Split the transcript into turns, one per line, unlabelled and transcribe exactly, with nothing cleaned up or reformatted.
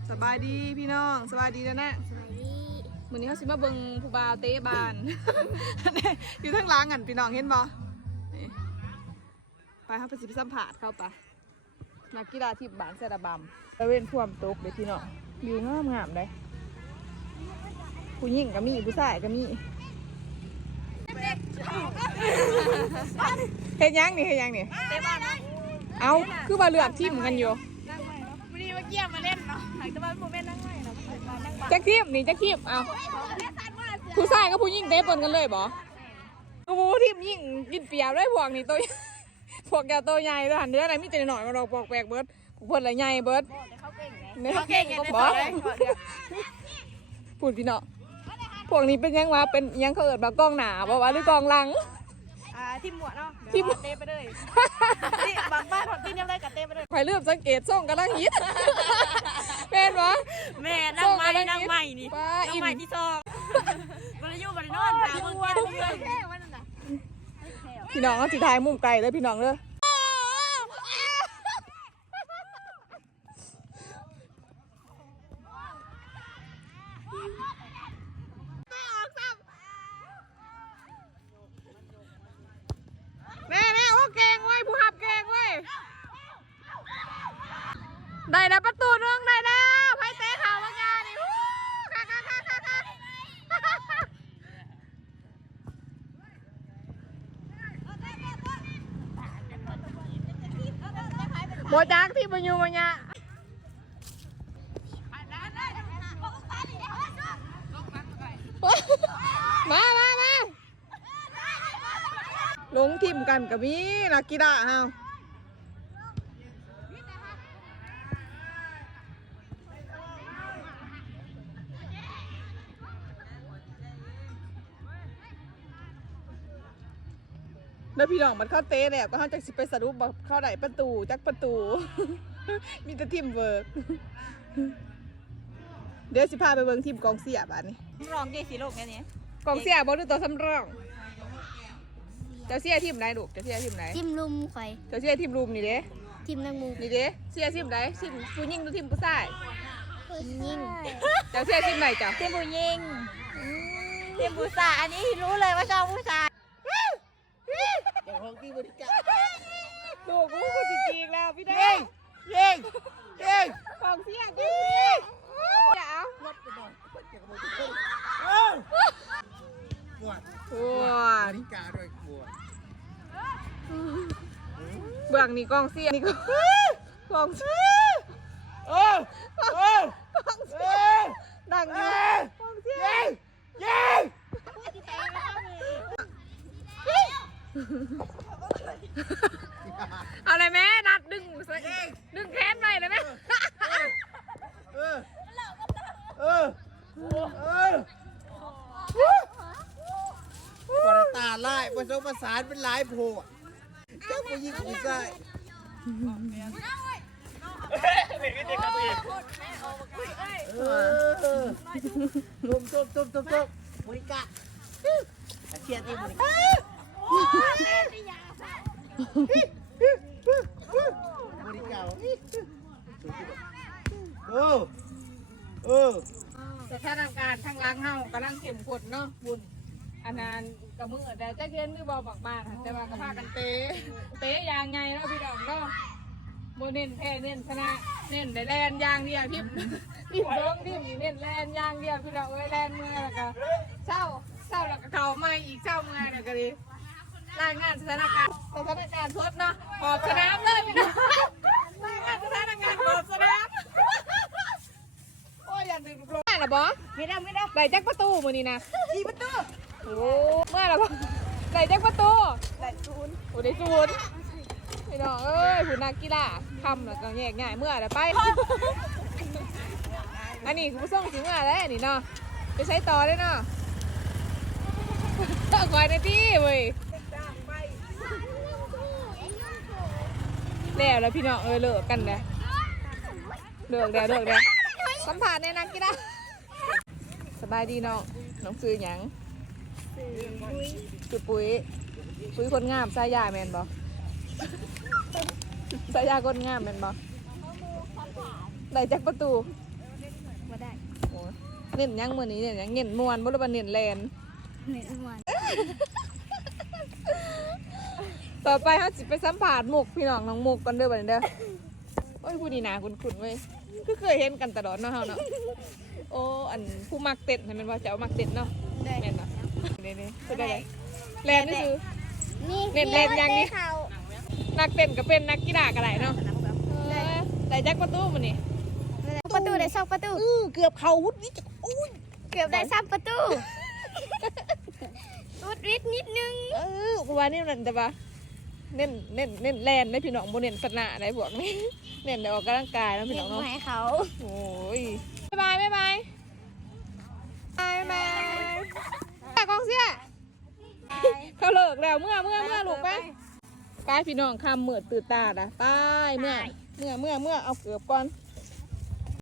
สบายดีพี่น้องสบายดีแล้วนะ
สบายดี
วันนี้เขาสิมาเบิ่งผู้บ่าวเตะบาน อยู่ทั้งหล้างกันพี่น้องเห็นบ่ไปเขาไปสิไปสัมผัสเข้าไปนักกีฬาทีมบ้านเสดบำตะเวนท่วมตกเลยพี่น้องวิวงามงามเลยผู้หญิงก็มีผู้ชายก็มีเฮ็ดยังนี่เฮ็ดยังนี่เตะบานเอาคือว่าเลือกทีมกันอยู่
วันนี้มาเกี่ยมมาเล่นเนาะหลังจากวันโมเมนต์นั่งไงเนาะ
จักทีมนี่จักทีมเอาผู้ชายกับผู้หญิงเตะปนกันเลยบ่กูมูทีมยิงกินเปียบด้วยพวกนี่ตัวพวกแกตัวใหญ่ด้วยหันเนื้ออะไรมีแต่หน่อยมาดอกปอกแปลกเบิร์ดพวกอะไรใหญ่เบิร์ดเนี่ยเขาเก่งก็บอกพูดพี่เนาะพวกนี้เป็นยังวะเป็นยังเขาเอิดมากองหนาบอกว่าหรือกองหลัง
อ่าทีมหมวดเนาะทีมเตะไปเลยบางบ้านถอดทีมยังได้กับเตะไปเลย
ใครเริ่มสังเกตส่งกำลังฮิตเป็นวะ
แม่นั่งใหม่นั่งใหม่นี่นั่งใหม่ที่ซองบริยูบริโนนถามมึงเพื่อน
พี่น้องเขาสีทายมุมไกลเลยพี่น้องเลยแม่แม่โอ้เก่งเว้ยผู้หับเก่งเว้ยได้แล้วประตูนึงได้แล้วไพ่เตะข่าวว่างานนี่ค่ะค่ะค่ะค่ะค่ะโบจักที่บรรยูมันเนี่ยมามามาลงทีมกันกับมีนักกีฬาเฮาแล้วพี่น้องมันเข้าเตะแล้วก็เขาจะสิไปสรุปเข้าไหนประตูจักประตู มีแต่ทีมเวิร์กเดี๋ยวสิพาไปเบิ่งทีมกองเสียบ้านนี้
รองเจสีโลกแค่นี้
กองเสียบอลหรือตัวสำรองเจ้าเสียทีมไหนลูกเจ้าเสียทีมไหน
ทีมลุมไข่
เจ้าเสียทีมลุมนี่เด้
ทีมนางมู
นี่เด้เสียทีมไหนทีมผู้หญิงหรือทีมผู้ชาย
ทีมยิง
เจ้าเสียทีมไหนจ้ะ
ทีมผู้ยิงทีมผู้ชายอันนี้รู้เลยว่าชอบผู้ชาย
อย่างห้องที่บริการ
ดูกูกูจริงๆแล้วพี่เด้
ยิงยิงยิง
กองเสียจริงๆเดี๋ยว
วัดไปหน่อยวัดจากกระบอกทุกคนปวด
ปวด
บริการด้วยปวด
เบื้องนี่กองเสียนี่กองเสีย
เออเออก
องเสียดังอยู่กองเสีย
ยิงยิง
เอาเลยแม่นัดดึงดึงแขนไปเลยแม่
เออเออเออปวดตาไล่ผสมผสานเป็นหลายโผล่เจ้าผู้หญิงผู้ชายเออตุ้มตุ้มตุ้มตุ้มตุ้มบริการเชียร์ทีมบริการบริการเออเออ
สถานการณ์ทางล้างเฮากำลังเข้มข้นเนาะบุญอันนั้นกับมือแต่จะเย็นมือบอบอกบ้านแต่ว่าก็พากันเตะเตะยางไงแล้วพี่ดอกก็โมเน้นแพ้เน้นชนะเน้นได้แลนยางเดียวทิพทิพร้องทิพเน้นแลนยางเดียวพี่ดอกเอ้ยแลนเมื่อแล้วก็เศร้าเศร้าแล้วก็เข่าไม่อีกเศร้าเมื่อแล้วก็ดีรายงานสถานการณ์สถานการณ์ทดเนาะขอบสนามเลยพี่น้องรายงานสถานการณ์ขอบสนามโอ้ยอย่าดื่มลงได้หรอบอส
ไม่ได้ไม่ได้
ไหลจักประตูมือนี่นะ
สี่ประตู
โอ้เมื่อหรอบอสไหลจักประตู
ไหลศูนย์
โอ้ได้ศูนย์พี่น้องเอ้ยผู้นักกีฬาทำแล้วก็แยกง่ายเมื่อเดี๋ยวไปอันนี้คือผู้ส่งถึงเมื่อแล้วนี่เนาะไปใช้ต่อได้เนาะคอยในที่เว้ยแล้วแล้วพี่น้องเออเลิกกันเลยเลิกแล้วเลิกแล้วสัมผัสในนักกีฬาสบายดีน้องน้องซื้อหยังซื้อปุ๋ยปุ๋ยคนงามสายยาแมนบอสายยาคนงามแมนบอได้จากประตูเน้นยังมื้อนี้เน้นยังเน้นม่วนบ่หรือว่าเน้นแลน
เน้นม่วน
ต่อไปเฮาสิไปสัมภาษณ์มุกพี่น้องน้องมุกกันเด้อบัดนี้เด้อโอ้ยผู้นี้หนาคุ้นๆเว้ยคือเคยเห็นกันตลอดเนาะเฮาเนาะโอ้อันผู้มักเต้นให้มันว่าจะเอามักเต้นเนาะแม่นเนาะนี่ๆคือได้เลยแลนนี่คือ
นี่
เน้นแลนยังนี่
เขา
นักเต้นก็เป็นนักกีฬาก็ได้เนาะเออได้จักประตูมื้อนี้
ประตูได้สองประตู
อื้อเกือบเข้าวุดนี่จักอุ้ย
เกือบได้สามประตูอุดริดนิดนึง
เออกูว่านี่นั่นแต่ว่าเน้นเน้นเน้นแลนได้พี่น้องบ่เน้นสนะได้พวกนี้เน้นได้ออกกำลังกายเนาะพี่
เก็
น้
บ
องเนาะ
ไว้ให้เขา
โอ้ยบ๊ายบายบ๊ายบายบ๊ายบายบ๊ายบายกองเสียเขาเลิกแล้วเมื่อเมื่อเมื่อลูกไปไปพี่น้องคำเหมือดตื่นตาดอ่ะไปเมื่อเมื่อเมื่อเมื่อเอาเกือบก่อน